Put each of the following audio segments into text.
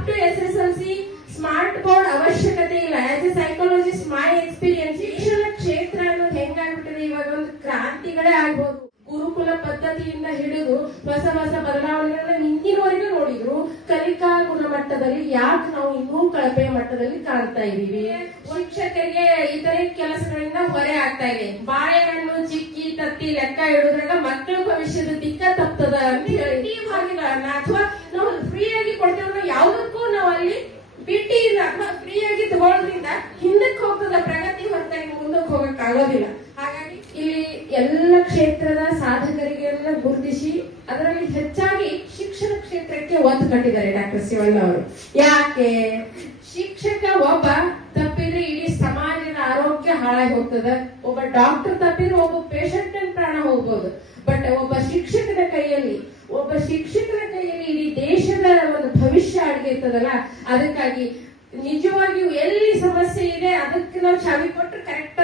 Up to S S L C smart board ಅವಶ್ಯಕತೆ ಇಲ್ಲ as a psychologist my experience ಶಿಕ್ಷಣ ಕ್ಷೇತ್ರ ಅನ್ನೋದು ಹೆಂಗಾಗ್ಬಿಟ್ಟಿದೆ ಇವಾಗ ಒಂದು ಕ್ರಾಂತಿಗಳೇ ಆಗ್ಬೋದು ಗುರುಕುಲ ಪದ್ಧತಿಯಿಂದ ಹಿಡಿದು ಹೊಸ ಹೊಸ ಬದಲಾವಣೆಗಳನ್ನ ಹಿಂದಿನವರೆಗೂ ನೋಡಿದ್ರು ಕಲಿಕಾ ಗುಣಮಟ್ಟದಲ್ಲಿ ಯಾಕೆ ನಾವು ಇನ್ನೂ ಕಳಪೆ ಮಟ್ಟದಲ್ಲಿ ಕಾಣ್ತಾ ಇದೀವಿ ಶಿಕ್ಷಕರಿಗೆ ಇತರೆ ಕೆಲಸಗಳಿಂದ ಹೊರೆ ಆಗ್ತಾ ಇದೆ ಬಾಳೆಹಣ್ಣು ಚಿಕ್ಕಿ ತತ್ತಿ ಲೆಕ್ಕ ಇಡೋದ್ರಾಗ ಮಕ್ಕಳ ಭವಿಷ್ಯದ ದಿಕ್ಕ ತಪ್ತದ ಅಂತ ಹೇಳಿ ಅಥವಾ ನಾವು ಗುರುತಿಸಿ ಅದರಲ್ಲಿ ಹೆಚ್ಚಾಗಿ ಶಿಕ್ಷಣ ಕ್ಷೇತ್ರಕ್ಕೆ ಒತ್ತು ಕಟ್ಟಿದ್ದಾರೆ ಡಾಕ್ಟರ್ ಶಿವಣ್ಣ ಅವರು. ಯಾಕೆ? ಶಿಕ್ಷಕ ಒಬ್ಬ ತಪ್ಪಿದ್ರೆ ಇಡೀ ಸಮಾಜದ ಆರೋಗ್ಯ ಹಾಳಾಗಿ ಹೋಗ್ತದ. ಒಬ್ಬ ಡಾಕ್ಟರ್ ತಪ್ಪಿದ್ರೆ ಒಬ್ಬ ಪೇಷಂಟ್ ಪ್ರಾಣ ಹೋಗ್ಬೋದು. ಬಟ್ ಒಬ್ಬ ಶಿಕ್ಷಕನ ಕೈಯಲ್ಲಿ, ಒಬ್ಬ ಶಿಕ್ಷಕನ ಕೈಯಲ್ಲಿ ಇಡೀ ದೇಶದ ಒಂದು ಭವಿಷ್ಯ ಅಡಗಿರ್ತದಲ್ಲ, ಅದಕ್ಕಾಗಿ ನಿಜವಾಗಿಯೂ ಎಲ್ಲಿ ಸಮಸ್ಯೆ ಇದೆ ಅದಕ್ಕೆ ನಾವು ಚಾವಿ ಕರೆಕ್ಟ್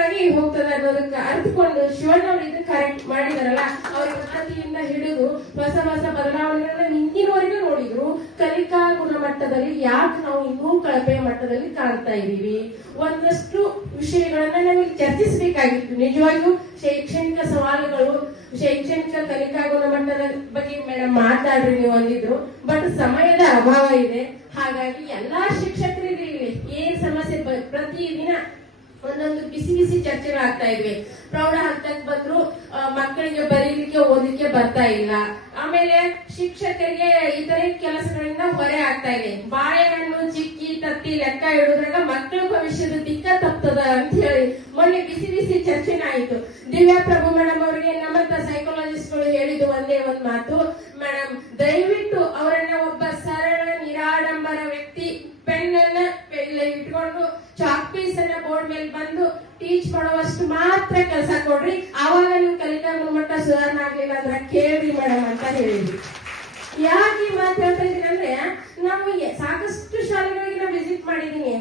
ಆಗಿ ಹೋಗ್ತದೆ ಅನ್ನೋದಕ್ಕ ಅರ್ಥಕೊಂಡು ಶಿವಣ್ಣ ಇದು ಕರೆಕ್ಟ್ ಮಾಡಿದಾರಲ್ಲ ಅವ್ರ ಪದ್ಧತಿಯಿಂದ ಹಿಡಿದು ಹೊಸ ಹೊಸ ಬದಲಾವಣೆಗಳನ್ನ ಹಿಂದಿನವರೆಗೂ ನೋಡಿದ್ರು. ಕಲಿಕಾ ಗುಣಮಟ್ಟದಲ್ಲಿ ಯಾಕೆ ನಾವು ಇನ್ನೂ ಕಳಪೆ ಮಟ್ಟದಲ್ಲಿ ಕಾಣ್ತಾ ಇದೀವಿ ಒಂದಷ್ಟು ವಿಷಯಗಳನ್ನ ನಮಗೆ ಚರ್ಚಿಸಬೇಕಾಗಿತ್ತು. ನಿಜವಾಗಿಯೂ ಶೈಕ್ಷಣಿಕ ಸವಾಲುಗಳು, ಶೈಕ್ಷಣಿಕ ಕಲಿಕಾ ಗುಣಮಟ್ಟದ ಬಗ್ಗೆ ಮೇಡಮ್ ಮಾತಾಡ್ರಿ ನೀವು ಅಂದಿದ್ರು, ಬಟ್ ಸಮಯದ ಅಭಾವ ಇದೆ. ಹಾಗಾಗಿ ಎಲ್ಲಾ ಶಿಕ್ಷಕರಿಗೆ ಏನ್ ಸಮಸ್ಯೆ ಪ್ರತಿದಿನ ಒಂದೊಂದು ಬಿಸಿ ಬಿಸಿ ಚರ್ಚೆಗಳಾಗ್ತಾ ಇವೆ ಪ್ರೌಢ ಹಂತಕ್ಕೆ ಬಂದ್ರು ಮಕ್ಕಳಿಗೆ ಬರೀಲಿಕ್ಕೆ, ಓದಲಿಕ್ಕೆ ಬರ್ತಾ ಇಲ್ಲ. ಆಮೇಲೆ ಶಿಕ್ಷಕರಿಗೆ ಇತರೆ ಕೆಲಸಗಳಿಂದ ಹೊರೆ ಆಗ್ತಾ ಇದೆ. ಬಾಳೆಹಣ್ಣು ಚಿಕ್ಕಿ, ತತ್ತಿ ಲೆಕ್ಕ ಇಡೋದ್ರಿಂದ ಮಕ್ಕಳ ಭವಿಷ್ಯದ ದಿಕ್ಕ ತಪ್ತದ ಅಂತ ಹೇಳಿ ಮೊನ್ನೆ ಬಿಸಿ ಬಿಸಿ ಚರ್ಚೆನ ಆಯ್ತು. ದಿವ್ಯಾ ಪ್ರಭು ಮೇಡಮ್ ಅವರಿಗೆ ನಮ್ಮಂತ ಸೈಕಾಲಜಿಸ್ಟ್ಗಳು ಹೇಳಿದ್ದು ಒಂದೇ ಒಂದ್ ಮಾತು. ಮೇಡಮ್ ದಯವಿಟ್ಟು ಅವರನ್ನ ಒಬ್ಬ ಸರಳ ನಿರಾಡಂಬರ ವ್ಯಕ್ತಿ ಪೆನ್ ಅನ್ನ ಪೆನ್ ಇಟ್ಕೊಂಡು ಚಾಕ್ ಪೀಸ್ ಅನ್ನ ಬೋರ್ಡ್ ಮೇಲೆ ಬಂದು ಟೀಚ್ ಮಾಡುವಷ್ಟು ಮಾತ್ರ ಕೆಲಸ ಕೊಡ್ರಿ ಆವಾಗ ನೀವು ಕಲಿಕಾ ಗುಣಮಟ್ಟ ಸುಧಾರಣೆ ಆಗ್ಲಿಲ್ಲ ಅಂದ್ರೆ ಕೇಳ್ರಿ ಮೇಡಮ್ ಅಂತ ಹೇಳಿದ್ವಿ ಯಾಕೆ ಈ ಮಾತು ಹೇಳ್ತಾ ಇದೀನಿ ಅಂದ್ರೆ ನಾವು ಸಾಕಷ್ಟು ಶಾಲೆಗಳಿಗೆ ನಾವು ವಿಸಿಟ್ ಮಾಡಿದೀನಿ.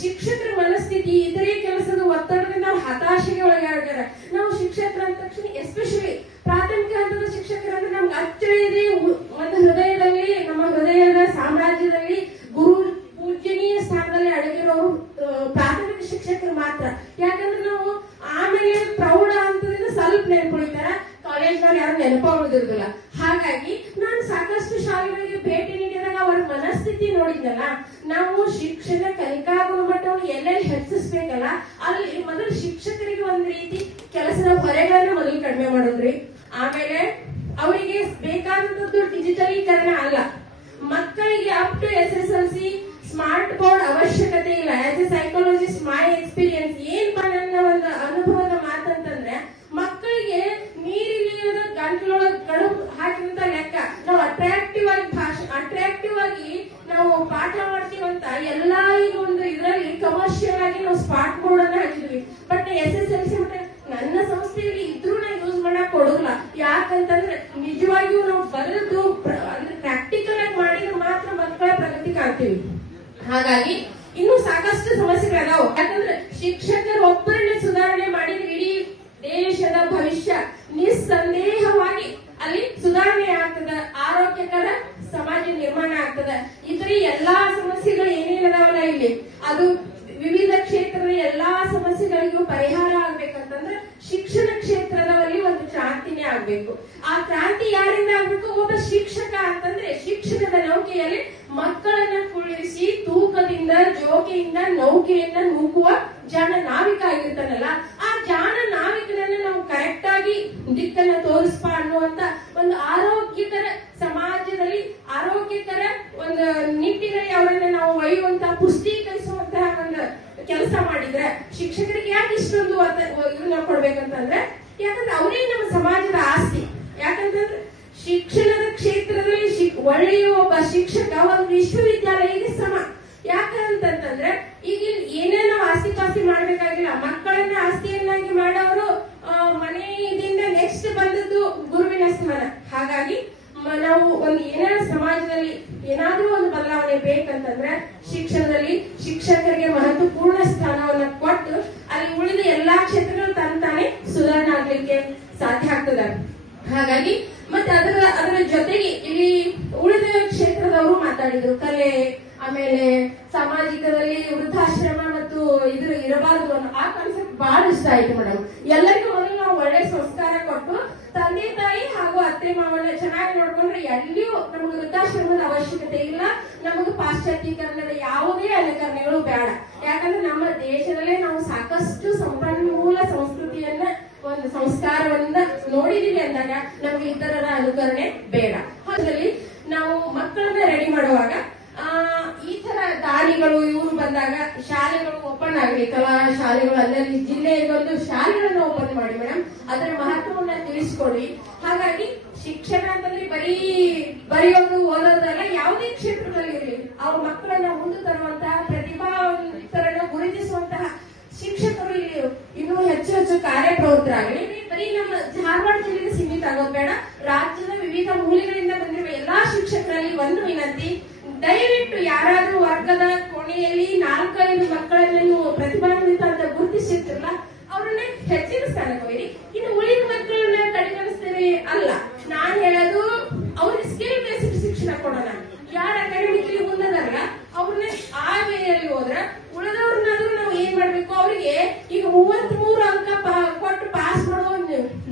ಶಿಕ್ಷಕರ ಮನಸ್ಥಿತಿ, ಇತರೆ ಕೆಲಸದ ಒತ್ತಡದಿಂದ ಅವ್ರು ಹತಾಶೆಗೆ ಒಳಗಾಗ್ಯಾರ. ನಾವು ಶಿಕ್ಷಕರ ಅಂದ ತಕ್ಷಣ ಎಸ್ಪೆಷಲಿ ಪ್ರಾಥಮಿಕ ಹಂತದ ಶಿಕ್ಷಕರಂದ್ರೆ ನಮ್ಗೆ ಅಚ್ಚಳಿಯದೆ ಒಂದು ಹೃದಯದಲ್ಲಿ, ನಮ್ಮ ಹೃದಯದ ಸಾಮ್ರಾಜ್ಯದಲ್ಲಿ ಗುರು ಪೂಜನೀಯ ಸ್ಥಾನದಲ್ಲಿ ಅಡಗಿರೋರು ಪ್ರಾಥಮಿಕ ಶಿಕ್ಷಕರು ಮಾತ್ರ. ಯಾಕಂದ್ರೆ ನಾವು ಆಮೇಲೆ ಪ್ರೌಢ ಹಂತದಿಂದ ಸ್ವಲ್ಪ ನೆನ್ಕೊಳ್ತಾರ ಕಾಲೇಜ್ನವ್ರು ಯಾರು ನೆನಪು ಹಾಗಾಗಿ ನಾನು ಸಾಕಷ್ಟು ಶಾಲೆಗಳಿಗೆ ಭೇಟಿ ನೀಡಿದಾಗ ನೋಡಿದ್ನಲ್ಲ, ನಾವು ಶಿಕ್ಷಣ ಕಲಿಕಾ ಗುಣಮಟ್ಟವನ್ನು ಎಲ್ಲೆಲ್ಲಿ ಹೆಚ್ಚಿಸ್ಬೇಕಲ್ಲ, ಅಲ್ಲಿ ಮೊದಲು ಶಿಕ್ಷಕರಿಗೆ ಒಂದ್ ರೀತಿ ಕೆಲಸದ ಹೊರೆಗಳನ್ನು ಮೊದಲು ಕಡಿಮೆ ಮಾಡೋದ್ರಿ. ಆಮೇಲೆ ಅವರಿಗೆ ಬೇಕಾದಂತದ್ದು ಡಿಜಿಟಲೀಕರಣ ಅಲ್ಲ. ಮಕ್ಕಳಿಗೆ up to S S L C smart board ಅವಶ್ಯಕತೆ ಇಲ್ಲ. As a psychologist my experience ಏನ್ ನನ್ನ ಒಂದು ಅನುಭವದ ಮಾತಂತಂದ್ರೆ ಮಕ್ಕಳಿಗೆ ನೀರಿಲಿಯದ ಗಂಟಲೊಳಗೆ ಕಡುಬು ಹಾಕಿದಂತ ಲೆಕ್ಕ ನಾವು ಅಟ್ರಾಕ್ಟಿವ್ ಆಗಿ ಭಾಷೆ ಅಟ್ರಾಕ್ಟಿವ್ ಆಗಿ ನಾವು ಪಾಠ ಮಾಡ್ತೀವಂತ ಎಲ್ಲಾ ಈಗ ಒಂದು ಆಗಿ ನಾವು ಸ್ಪಾಟ್ ಬೋರ್ಡ್ ಅನ್ನ ಹಾಕಿದ್ವಿ. But S S L C ಮತ್ತೆ ನನ್ನ ಸಂಸ್ಥೆಯಲ್ಲಿ ಇದ್ರೂ ನಾ ಯೂಸ್ ಮಾಡಕ್ ಕೊಡೋಲ್ಲ ಯಾಕಂತಂದ್ರೆ ನಿಜವಾಗಿಯೂ ನಾವು ಬರೆದು ಅಂದ್ರೆ ಪ್ರಾಕ್ಟಿಕಲ್ ಆಗಿ ಮಾಡಿದ್ರೆ ಮಾತ್ರ ಮಕ್ಕಳ ಪ್ರಗತಿ ಕಾಣ್ತೀವಿ. ಹಾಗಾಗಿ ಇನ್ನು ಸಾಕಷ್ಟು ಸಮಸ್ಯೆಗಳದಾವು ಯಾಕಂದ್ರೆ ಶಿಕ್ಷಕರು ಒಬ್ಬರನ್ನೇ ಸುಧಾರಣೆ ಮಾಡಿದ್ರೆ ಇಡೀ ದೇಶದ ಭವಿಷ್ಯ ನಿಸ್ಸಂದೇಹವಾಗಿ ಅಲ್ಲಿ ಸುಧಾರಣೆ ಆಗ್ತದ ಆರೋಗ್ಯಕರ ಸಮಾಜ ನಿರ್ಮಾಣ ಆಗ್ತದ ಇತರ ಎಲ್ಲಾ ಸಮಸ್ಯೆಗಳು ಏನೇನದಾವಲ್ಲ ಇಲ್ಲಿ ಅದು ವಿವಿಧ ಕ್ಷೇತ್ರದ ಎಲ್ಲಾ ಸಮಸ್ಯೆಗಳಿಗೂ ಪರಿಹಾರ ಆಗ್ಬೇಕಂತಂದ್ರೆ ಶಿಕ್ಷಣ ಕ್ಷೇತ್ರದಲ್ಲಿ ಒಂದು ಕ್ರಾಂತಿನೇ ಆಗ್ಬೇಕು ಆ ಕ್ರಾಂತಿ ಯಾರಿಂದ ಆಗ್ಬೇಕು ಒಬ್ಬ ಶಿಕ್ಷಕ ಅಂತಂದ್ರೆ ಶಿಕ್ಷಣದ ನೌಕೆಯಲ್ಲಿ ಮಕ್ಕಳನ್ನ ಕುಳಿಸಿ ತೂಕದಿಂದ, ಜೋಕೆಯಿಂದ, ನೌಕೆಯನ್ನ ನೂಕುವ ಜಾಣ ನಾವಿಕ ಆಗಿರ್ತಾನಲ್ಲ, ಆ ಜಾಣ ನಾವಿಕನನ್ನ ನಾವು ಕರೆಕ್ಟ್ ಆಗಿ ದಿಕ್ಕನ್ನ ತೋರಿಸ್ಬಾ ಅನ್ನುವಂತ ಒಂದು ಆರೋಗ್ಯಕರ ಸಮಾಜದಲ್ಲಿ ಆರೋಗ್ಯಕರ ಒಂದು ನಿಟ್ಟಿನಲ್ಲಿ ಅವರನ್ನ ನಾವು ಒಯ್ಯುವಂತ ಪುಷ್ಟೀಕರಿಸುವಂತಹ ಒಂದು ಕೆಲಸ ಮಾಡಿದ್ರೆ ಶಿಕ್ಷಕರಿಗೆ ಯಾಕೆ ಇಷ್ಟೊಂದು ಒತ್ತ- ಇದನ್ನ ಕೊಡ್ಬೇಕಂತಂದ್ರೆ ಯಾಕಂದ್ರೆ ಅವರೇ ನಮ್ಮ ಸಮಾಜದ ಆಸ್ತಿ ಯಾಕಂತಂದ್ರೆ ಶಿಕ್ಷಣದ ಕ್ಷೇತ್ರದಲ್ಲಿ ಶಿಕ್- ಒಳ್ಳೆಯ ಒಬ್ಬ ಶಿಕ್ಷಕ ಒಂದು ವಿಶ್ವವಿದ್ಯಾಲಯಕ್ಕೆ ಸಮ. ಯಾಕಂತಂದ್ರೆ ಈಗ ಏನೇನೋ ಆಸ್ತಿ ಪಾಸ್ತಿ ಮಾಡ್ಬೇಕಾಗಿಲ್ಲ. ಮಕ್ಕಳನ್ನ ಆಸ್ತಿಯನ್ನಾಗಿ ಮಾಡೋರು ಮನೆ ಮನೆಯಿಂದ ನೆಕ್ಸ್ಟ್ ಬಂದದ್ದು ಗುರುವಿನ ಸ್ಥಾನ. ಹಾಗಾಗಿ ನಾವು ಒಂದು ಏನಾದ್ರು ಸಮಾಜದಲ್ಲಿ ಏನಾದ್ರೂ ಒಂದು ಬದಲಾವಣೆ ಬೇಕಂತಂದ್ರೆ, ಶಿಕ್ಷಣದಲ್ಲಿ ಶಿಕ್ಷಕರಿಗೆ ಮಹತ್ವಪೂರ್ಣ ಸ್ಥಾನವನ್ನ ಕೊಟ್ಟು, ಅಲ್ಲಿ ಉಳಿದ ಎಲ್ಲಾ ಕ್ಷೇತ್ರಗಳು ತಂತಾನೆ ತಾನೇ ಸುಧಾರಣೆ ಆಗ್ಲಿಕ್ಕೆ ಸಾಧ್ಯ ಆಗ್ತದ. ಹಾಗಾಗಿ, ಮತ್ತೆ ಅದರ ಅದರ ಜೊತೆಗೆ ಇಲ್ಲಿ ಉಳಿದ ಕ್ಷೇತ್ರದವರು ಮಾತಾಡಿದ್ರು. ಕಲೆ, ಆಮೇಲೆ ಸಾಮಾಜಿಕದಲ್ಲಿ ವೃದ್ಧಾಶ್ರಮ ಮತ್ತು ಇದ್ರ ಇರಬಾರದು ಅನ್ನೋ ಆ ಕಾನ್ಸೆಪ್ಟ್ ಬಹಳ ಇಷ್ಟ ಆಯ್ತು ಮೇಡಮ್. ಎಲ್ಲರಿಗೂ ಮೊದಲು ನಾವು ಒಳ್ಳೆ ಸಂಸ್ಕಾರ ಕೊಟ್ಟು, ತಂದೆ, ತಾಯಿ ಹಾಗೂ ಅತ್ತೆ ಮಾವನ್ನ ಚೆನ್ನಾಗಿ ನೋಡ್ಕೊಂಡ್ರೆ ಎಲ್ಲಿಯೂ ನಮಗೆ ವೃದ್ಧಾಶ್ರಮದ ಅವಶ್ಯಕತೆ ಇಲ್ಲ. ನಮಗೆ ಪಾಶ್ಚಾತ್ಯೀಕರಣದ ಯಾವುದೇ ಅಲಂಕರಣೆಗಳು ಬೇಡ. ಯಾಕಂದ್ರೆ ನಮ್ಮ ದೇಶದಲ್ಲೇ ನಾವು ಸಾಕಷ್ಟು ಸಂಪನ್ಮೂಲ ಸಂಸ್ಕೃತಿಯನ್ನ, ಒಂದು ಸಂಸ್ಕಾರವನ್ನ ನೋಡಿದೀವಿ ಅಂದಾಗ ನಮ್ಗೆ ಇತರರ ಅನುಕರಣೆ ಬೇಡ. ಅಂತಂದ್ರೆ ಬರೀ ಬರೆಯೋದು ಓದೋದಲ್ಲ ಯಾವುದೇ ಕ್ಷೇತ್ರದಲ್ಲಿ ಇರಲಿ, ಅವ್ರ ಮಕ್ಕಳನ್ನ ಮುಂದೆ ತರುವಂತಹ ಪ್ರತಿಭಾವಂತರನ್ನ ಗುರುತಿಸುವಂತಹ ಶಿಕ್ಷಕರು ಇಲ್ಲಿ ಇನ್ನೂ ಹೆಚ್ಚು ಹೆಚ್ಚು ಕಾರ್ಯಪ್ರವೃತ್ತರಾಗಲಿ. ಬರೀ ನಮ್ಮ ಧಾರವಾಡ ಜಿಲ್ಲೆಗೆ ಸೀಮಿತ ಆಗೋದು ಬೇಡ. ರಾಜ್ಯದ ವಿವಿಧ ಮೂಲೆಗಳಿಂದ ಬಂದಿರುವ ಎಲ್ಲಾ ಶಿಕ್ಷಕರಲ್ಲಿ ಒಂದು ವಿನಂತಿ, ದಯವಿಟ್ಟು ಯಾರಾದ್ರೂ ವರ್ಗದ ಕೊನೆಯಲ್ಲಿ ನಾಲ್ಕೈದು ಮಕ್ಕಳನ್ನ ನೀವು ಪ್ರತಿಭಾನ್ವಿತ ಅಂತ ಗುರುತಿಸಿರ್ತಿರಲ್ಲ ಅವ್ರನ್ನ ಹೆಚ್ಚಿನ ಸ್ಥಾನಕ್ಕೆ ಒಯ್ಯಿರಿ ಇನ್ನು ಉಳಿದ ಮಕ್ಕಳನ್ನ ಕಡೆಗಣಿಸ್ತೀರಿ ಅಲ್ಲ ನಾನ್ ಹೇಳೋದು ಅವ್ರಿಗೆ ಸ್ಕಿಲ್ ಬೇಸ್ಡ್ ಶಿಕ್ಷಣ ಕೊಡೋಣ ಯಾರ ಅಕಾಡೆಮಿಕಲಿ ಮುಂದದಾರಲ್ಲ ಅವ್ರನ್ನ ಆ ವೇಯಲ್ಲಿ ಹೋದ್ರ ಉಳಿದವ್ರನ್ನಾದ್ರೂ ನಾವು ಏನ್ ಮಾಡ್ಬೇಕು ಅವ್ರಿಗೆ ಈಗ ಮೂವತ್ತ್ ಮೂರು ಅಂಕ ಕೊಟ್ಟು ಪಾಸ್ ಮಾಡೋ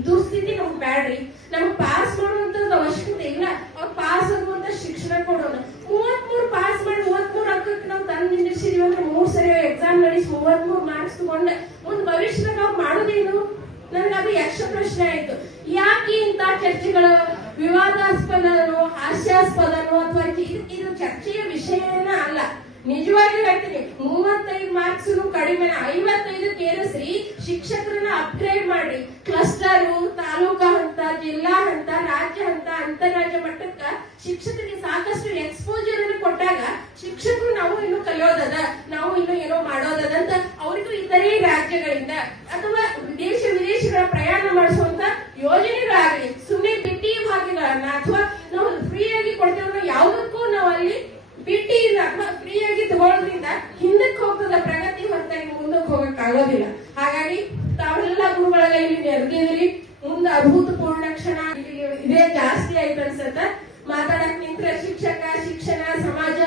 ದುಸ್ಥಿತಿ ನಮ್ಗೆ ಬ್ಯಾಡ್ರಿ. ನಮ್ಗೆ ಪಾಸ್ ಮಾಡುವಂತ ಅವಶ್ಯಕತೆ ಇಲ್ಲ. ಅವ್ರು ಪಾಸ್ ಆಗುವಂತ ಶಿಕ್ಷಣ ಕೊಡೋಣ. ಮೂವತ್ತ್ ಮೂರು ಪಾಸ್ ಮಾಡಿ ಮೂವತ್ತ್ ಮೂರು ಅಂಕಕ್ಕೆ ನಾವು ತಂದು ನಿಂದಿರ್ಸಿದೀವಿ ಅಂದ್ರೆ ಮೂರ್ ಸರಿ ಎಕ್ಸಾಮ್ ನಡೆಸಿ ಮೂವತ್ತ್ ಮೂರು ಮಾರ್ಕ್ಸ್ ತಗೊಂಡೆ ಮುಂದ್ ಭವಿಷ್ಯದಾಗ ಅವ್ರು ಮಾಡೋದೇನು ನನ್ಗೆ ಅದು ಯಕ್ಷ ಪ್ರಶ್ನೆ ಆಯ್ತು. ಯಾಕೆ ಇಂತ ಚರ್ಚೆಗಳು ವಿವಾದಾಸ್ಪದನೋ, ಹಾಸ್ಯಾಸ್ಪದನೋ ಅಥವಾ ಇದು ಚರ್ಚೆಯ ವಿಷಯನ ಅಲ್ಲ. ನಿಜವಾಗಿ ಹೇಳ್ತೀನಿ, ಮೂವತ್ತೈದು ಮಾರ್ಕ್ಸ್ ಕಡಿಮೆ ಐವತ್ತೈದು ಕೇರಿಸ್ರಿ ಶಿಕ್ಷಕರನ್ನ ಅಪ್ಗ್ರೇಡ್ ಮಾಡಿ ಕ್ಲಸ್ಟರ್ ತಾಲೂಕಾ ಹಂತ, ಜಿಲ್ಲಾ ಹಂತ, ರಾಜ್ಯ ಹಂತ ಅಂತಾರಾಜ್ಯ ಮಟ್ಟಕ್ಕ ಶಿಕ್ಷಕರಿಗೆ ಸಾಕಷ್ಟು ಎಕ್ಸ್ಪೋಜರ್ ಅನ್ನು ಕೊಟ್ಟಾಗ ಶಿಕ್ಷಕರು ನಾವು ಇನ್ನು ಕಲಿಯೋದದ, ನಾವು ಇನ್ನು ಏನೋ ಮಾಡೋದದ ಅಂತ ಅವರಿಗೂ ಇತರೆ ರಾಜ್ಯಗಳಿಂದ ಅಥವಾ ದೇಶ ವಿದೇಶಗಳ ಪ್ರಯಾಣ ಮಾಡಿಸುವಂತ ಯೋಜನೆಗಳಾಗಲಿ ಸುಮ್ಮನೆ ಬಿಟ್ಟಿ ಭಾಗ್ಯಗಳನ್ನ ಅಥವಾ ನಾವು ಫ್ರೀಯಾಗಿ ಕೊಡ್ತೇವೆ ಯಾವುದಕ್ಕೂ ನಾವು ಅಲ್ಲಿ ಬಿಟ್ಟಿ ಇಲ್ಲ ಅಥವಾ ಫ್ರೀಯಾಗಿ ತಗೊಳ್ಳೋದ್ರಿಂದ ಹಿಂದಕ್ಕೆ ಹೋಗ್ತದ ಪ್ರಗತಿ ಹೊರತಾಗಿ ಮುಂದಕ್ಕೆ ಹೋಗಕ್ ಆಗೋದಿಲ್ಲ ಹಾಗಾಗಿ ತಾವೆಲ್ಲ ಗುರುಗಳ ಇಲ್ಲಿ ನೆರೆದಿದ್ರಿ ಮುಂದೆ ಅಭೂತಪೂರ್ಣ ಕ್ಷಣ ಇಲ್ಲಿ ಇದೇ ಜಾಸ್ತಿ ಆಯ್ತು ಅನ್ಸತ್ತ. ಮಾತಾಡಕ್ ನಿಂತ್ರ ಶಿಕ್ಷಕ, ಶಿಕ್ಷಣ, ಸಮಾಜ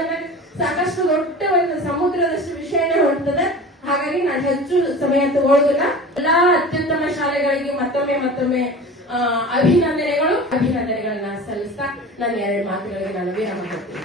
ಸಾಕಷ್ಟು ದೊಡ್ಡ ಒಂದು ಸಮುದ್ರದಷ್ಟು ವಿಷಯನೇ ಹೊಂದದ ಹಾಗಾಗಿ ನಾನು ಹೆಚ್ಚು ಸಮಯ ತಗೊಳ್ಳೋದಿಲ್ಲ ಎಲ್ಲಾ ಅತ್ಯುತ್ತಮ ಶಾಲೆಗಳಿಗೆ ಮತ್ತೊಮ್ಮೆ ಮತ್ತೊಮ್ಮೆ ಅಭಿನಂದನೆಗಳು. ಅಭಿನಂದನೆಗಳನ್ನ ಸಲ್ಲಿಸ್ತಾ ನನ್ನ ಎರಡು ಮಾತುಗಳಿಗೆ ನಾನು ವಿರಾಮ ಕೊಡ್ತೀನಿ.